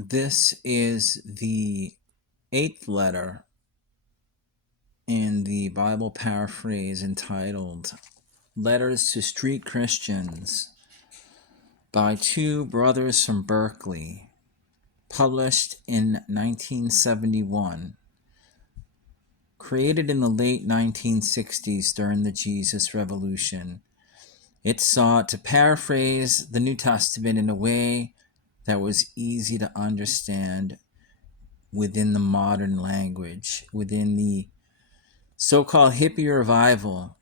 This is the eighth letter in the Bible paraphrase entitled Letters to Street Christians by two brothers from Berkeley, published in 1971, created in the late 1960s during the Jesus Revolution. It sought to paraphrase the New Testament in a way that was easy to understand within the modern language, within the so-called hippie revival.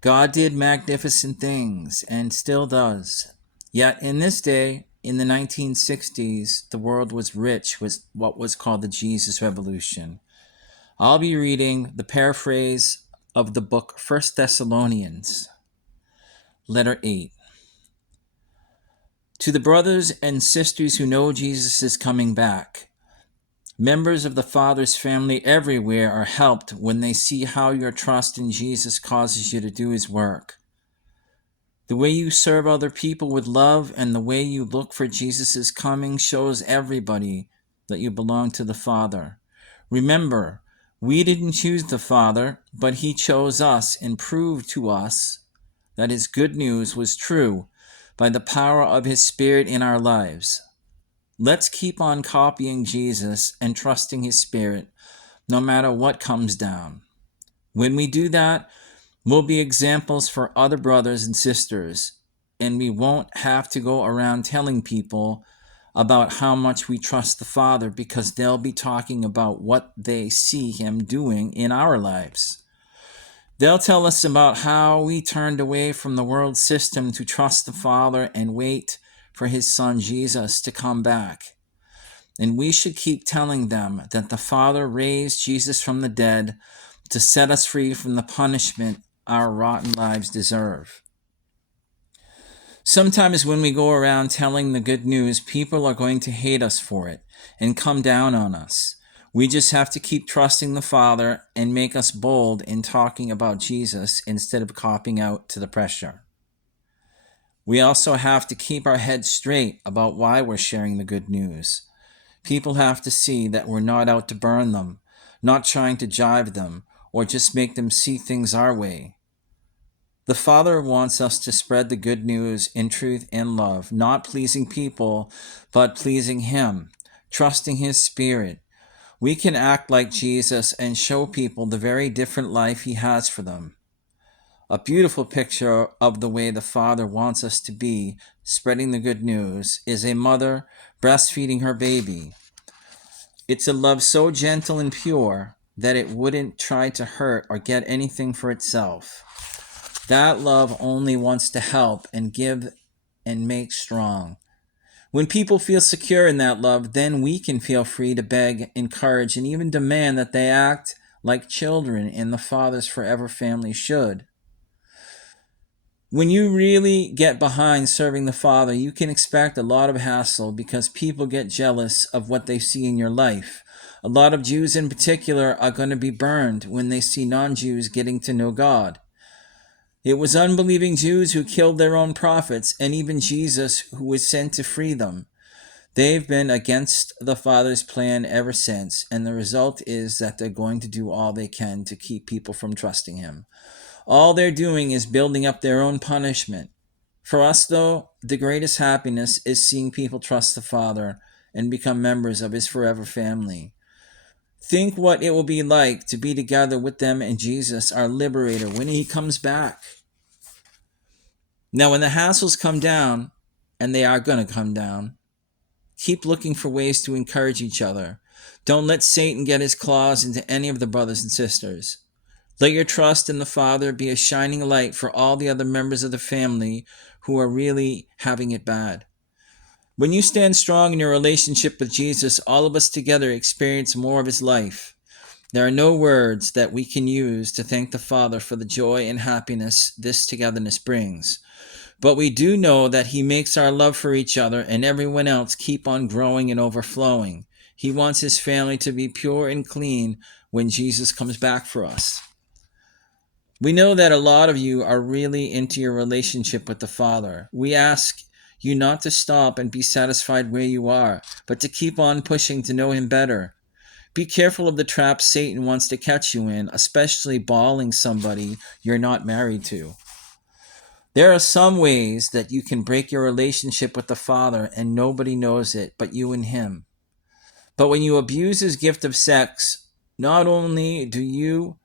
God did magnificent things and still does. Yet in this day, in the 1960s, the world was rich with what was called the Jesus Revolution. I'll be reading the paraphrase of the book 1 Thessalonians, letter 8. To the brothers and sisters who know Jesus is coming back, members of the Father's family everywhere are helped when they see how your trust in Jesus causes you to do His work. The way you serve other people with love and the way you look for Jesus' coming shows everybody that you belong to the Father. Remember, we didn't choose the Father, but He chose us and proved to us that His good news was true by the power of His Spirit in our lives. Let's keep on copying Jesus and trusting His Spirit, no matter what comes down. When we do that, we'll be examples for other brothers and sisters, and we won't have to go around telling people about how much we trust the Father, because they'll be talking about what they see Him doing in our lives. They'll tell us about how we turned away from the world system to trust the Father and wait for His Son Jesus to come back. And we should keep telling them that the Father raised Jesus from the dead to set us free from the punishment our rotten lives deserve. Sometimes when we go around telling the good news, people are going to hate us for it and come down on us. We just have to keep trusting the Father and make us bold in talking about Jesus instead of copping out to the pressure. We also have to keep our heads straight about why we're sharing the good news. People have to see that we're not out to burn them, not trying to jive them, or just make them see things our way. The Father wants us to spread the good news in truth and love, not pleasing people, but pleasing Him, trusting His Spirit. We can act like Jesus and show people the very different life He has for them. A beautiful picture of the way the Father wants us to be, spreading the good news, is a mother breastfeeding her baby. It's a love so gentle and pure that it wouldn't try to hurt or get anything for itself. That love only wants to help and give and make strong. When people feel secure in that love, then we can feel free to beg, encourage, and even demand that they act like children in the Father's forever family should. When you really get behind serving the Father, you can expect a lot of hassle because people get jealous of what they see in your life. A lot of Jews in particular are going to be burned when they see non-Jews getting to know God. It was unbelieving Jews who killed their own prophets, and even Jesus, who was sent to free them. They've been against the Father's plan ever since, and the result is that they're going to do all they can to keep people from trusting Him. All they're doing is building up their own punishment. For us, though, the greatest happiness is seeing people trust the Father and become members of His forever family. Think what it will be like to be together with them and Jesus, our liberator, when He comes back. Now, when the hassles come down, and they are going to come down, keep looking for ways to encourage each other. Don't let Satan get his claws into any of the brothers and sisters. Let your trust in the Father be a shining light for all the other members of the family who are really having it bad. When you stand strong in your relationship with Jesus, all of us together experience more of His life. There are no words that we can use to thank the Father for the joy and happiness this togetherness brings. But we do know that He makes our love for each other and everyone else keep on growing and overflowing. He wants His family to be pure and clean when Jesus comes back for us. We know that a lot of you are really into your relationship with the Father. We ask you not to stop and be satisfied where you are, but to keep on pushing to know Him better. Be careful of the traps Satan wants to catch you in, especially balling somebody you're not married to. There are some ways that you can break your relationship with the Father and nobody knows it but you and Him. But when you abuse His gift of sex, not only do you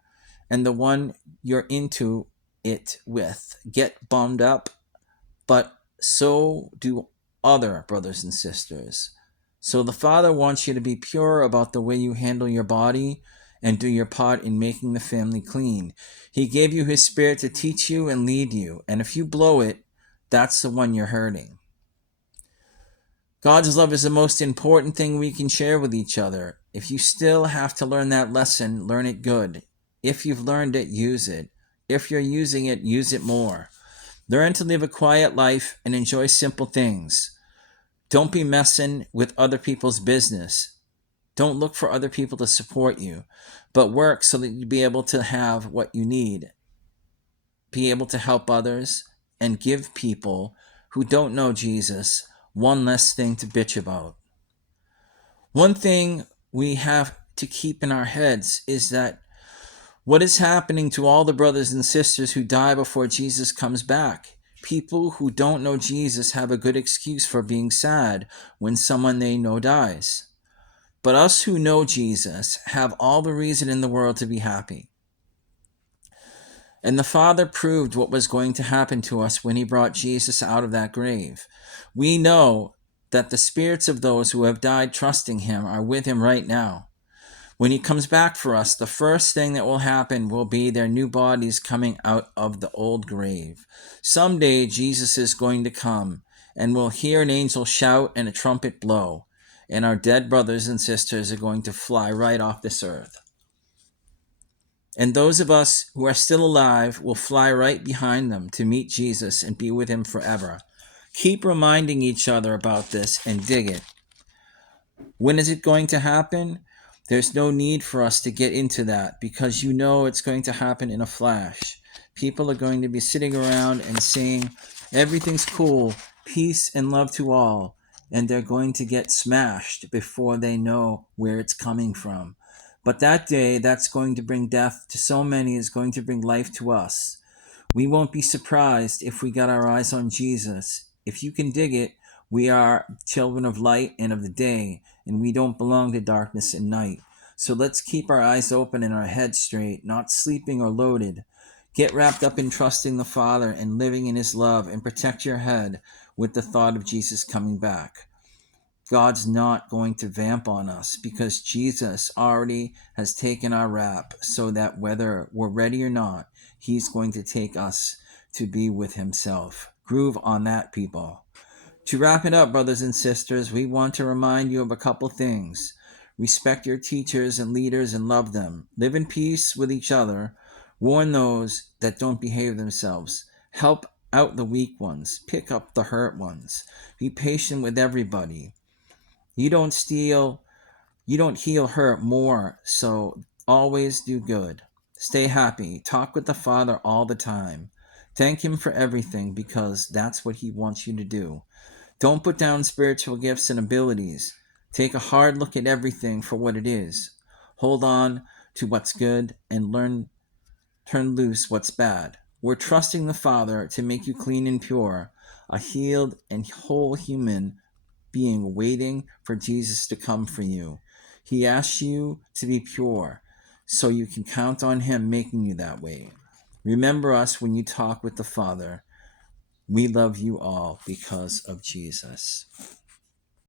and the one you're into it with get bummed up, but so do other brothers and sisters. So the Father wants you to be pure about the way you handle your body and do your part in making the family clean. He gave you His Spirit to teach you and lead you, and if you blow it, that's the one you're hurting. God's love is the most important thing we can share with each other. If you still have to learn that lesson, learn it good. If you've learned it, use it. If you're using it, use it more. Learn to live a quiet life and enjoy simple things. Don't be messing with other people's business. Don't look for other people to support you, but work so that you be able to have what you need. Be able to help others and give people who don't know Jesus one less thing to bitch about. One thing we have to keep in our heads is that what is happening to all the brothers and sisters who die before Jesus comes back? People who don't know Jesus have a good excuse for being sad when someone they know dies. But us who know Jesus have all the reason in the world to be happy. And the Father proved what was going to happen to us when He brought Jesus out of that grave. We know that the spirits of those who have died trusting Him are with Him right now. When He comes back for us, the first thing that will happen will be their new bodies coming out of the old grave. Someday Jesus is going to come, and we'll hear an angel shout and a trumpet blow, and our dead brothers and sisters are going to fly right off this earth. And those of us who are still alive will fly right behind them to meet Jesus and be with Him forever. Keep reminding each other about this and dig it. When is it going to happen? There's no need for us to get into that because you know it's going to happen in a flash. People are going to be sitting around and saying, everything's cool, peace and love to all, and they're going to get smashed before they know where it's coming from. But that day, that's going to bring death to so many, is going to bring life to us. We won't be surprised if we got our eyes on Jesus. If you can dig it, we are children of light and of the day, and we don't belong to darkness and night. So let's keep our eyes open and our heads straight, not sleeping or loaded. Get wrapped up in trusting the Father and living in His love, and protect your head with the thought of Jesus coming back. God's not going to vamp on us because Jesus already has taken our rap, so that whether we're ready or not, He's going to take us to be with Himself. Groove on that, people. To wrap it up, brothers and sisters, we want to remind you of a couple things. Respect your teachers and leaders and love them. Live in peace with each other. Warn those that don't behave themselves. Help out the weak ones. Pick up the hurt ones. Be patient with everybody. You don't heal hurt more, so always do good. Stay happy. Talk with the Father all the time. Thank Him for everything because that's what He wants you to do. Don't put down spiritual gifts and abilities. Take a hard look at everything for what it is. Hold on to what's good and turn loose what's bad. We're trusting the Father to make you clean and pure, a healed and whole human being waiting for Jesus to come for you. He asks you to be pure so you can count on Him making you that way. Remember us when you talk with the Father. We love you all because of Jesus.